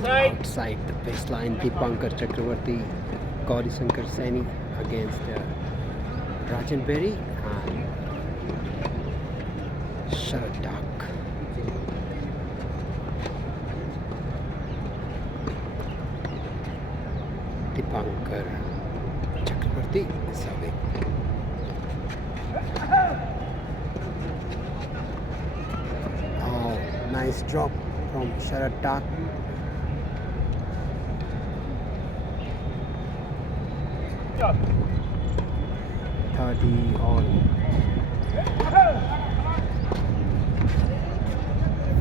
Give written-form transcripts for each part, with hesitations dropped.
just outside the baseline. Dipankar Chakravarti, Gauri Shankar Saini against Rajan Berry and Sharad Dak. Dipankar Chakravarti is away. Oh, nice drop from Sharad Dak. Yeah. 30 on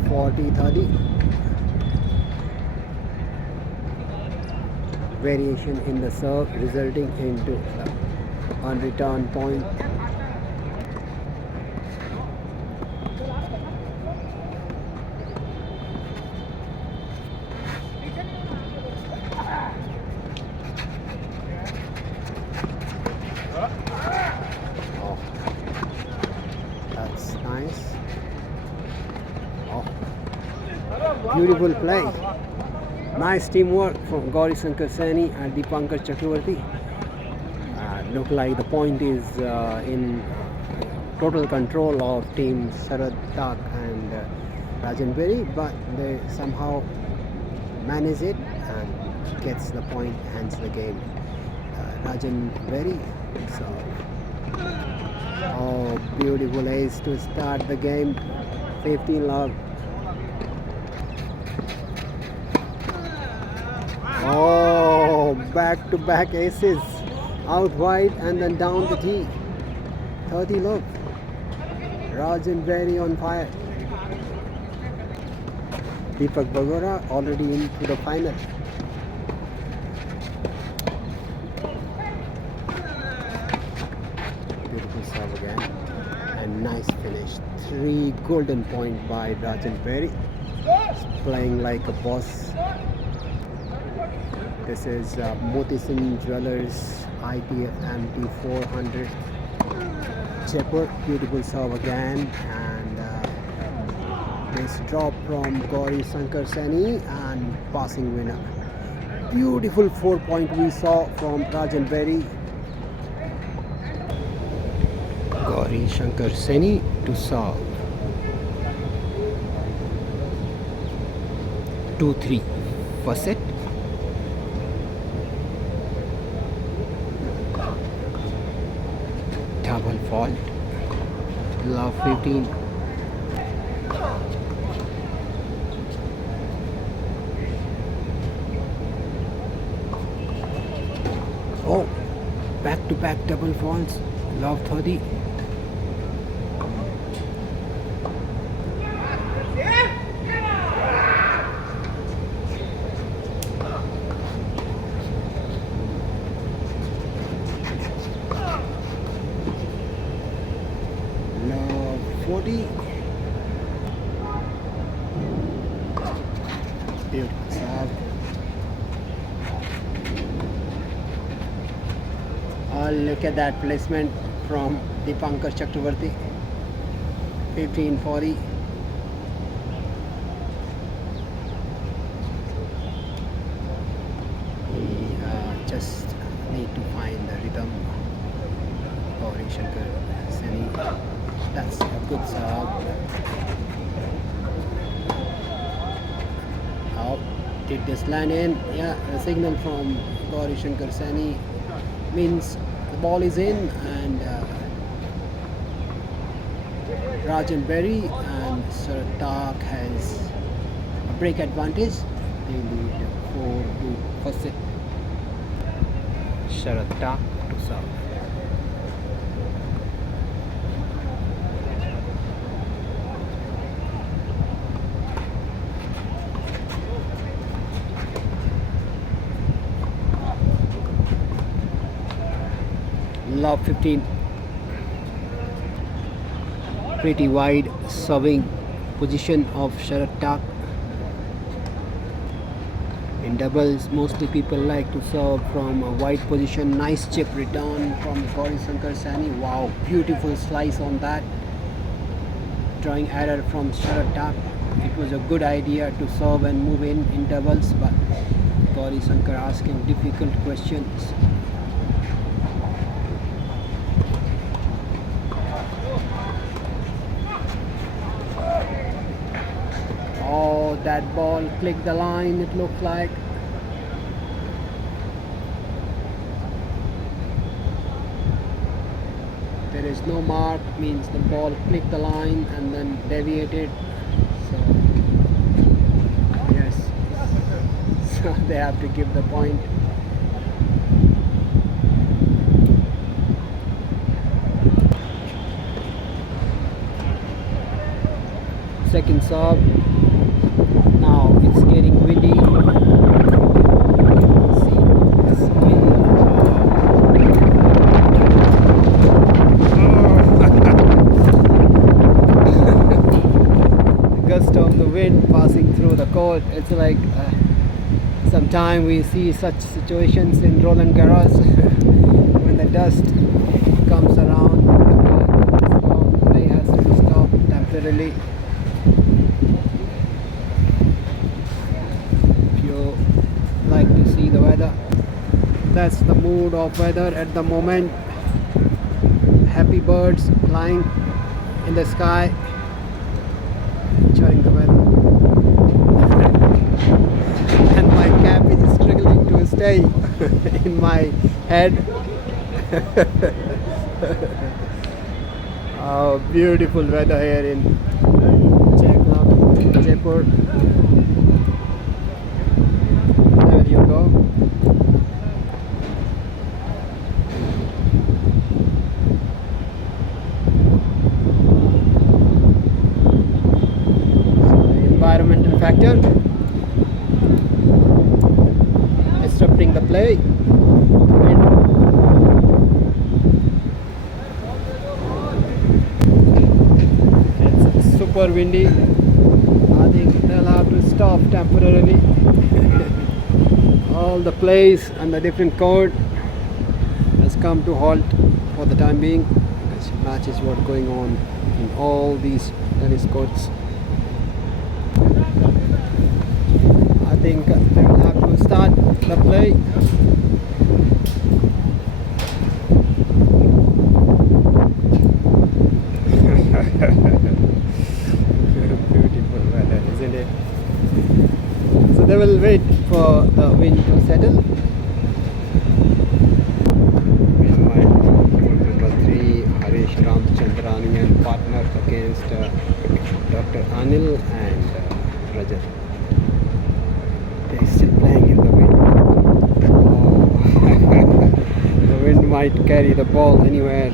40-30. Variation in the serve resulting into a return point. Oh, that's nice. Oh, beautiful play. Nice teamwork from Gauri Shankar Saini and Dipankar Chakravarti. Look like the point is in total control of team Sharad Dak and Rajan Berry, but they somehow manage it and gets the point, hence the game. Rajan Berry. So, oh, beautiful ace to start the game. 15 love. Oh, back-to-back aces. Out wide and then down the tee. 30 love. Rajan Berry on fire. Deepak Bagora already into the final. Beautiful serve again. And nice finish. 3 golden points by Rajan Berry. Playing like a boss. This is Motison Jewelers ITF MT 400 Jaipur. Beautiful serve again, and this drop from Gauri Shankar Saini and passing winner. Beautiful 4-point we saw from Rajan Berry. Gauri Shankar Saini to serve. 2-3 first set. Double fault. Love 15. Oh, back-to-back double faults. Love 30. Love 40. Beautiful serve. Look at that placement from Dipankar Chakravarti. 15-40. We just need to find the rhythm. Gauri Shankar Saini. That's a good serve. How did this land in? Yeah, a signal from Gauri Shankar Saini means the ball is in, and Rajan Berry and Sharad Dak has a break advantage. They lead 4-2 first set. Sharad Dak to serve. Love 15. Pretty wide serving position of Sharad Dak. In doubles, mostly people like to serve from a wide position. Nice chip return from Gauri Shankar Saini. Wow, beautiful slice on that. Drawing error from Sharad Dak. it was a good idea to serve and move in doubles, but Gauri Shankar asking difficult questions. Oh, that ball clicked the line, it looked like. There is no mark, means the ball clicked the line and then deviated. So, yes. So they have to give the point. Second serve. Now it's getting windy. See this wind. The gust of the wind passing through the court. It's like sometimes we see such situations in Roland Garros when the dust comes around. The play has to be stopped temporarily. Like to see the weather, that's the mood of weather at the moment. Happy birds flying in the sky, enjoying the weather. And my cap is struggling to stay in my head. Oh, beautiful weather here in Jaipur. You go. Environmental factor disrupting the play. It's super windy. I think they'll have to stop temporarily. All the plays and the different court has come to halt for the time being, because matches were going on in all these tennis courts. I think they will have to start the play. Beautiful weather, isn't it? So they will wait for the wind to settle. Meanwhile, court number 3, Harish Ramchandrani and partner against Dr. Anil and Rajat. They're still playing in the wind. Oh. The wind might carry the ball anywhere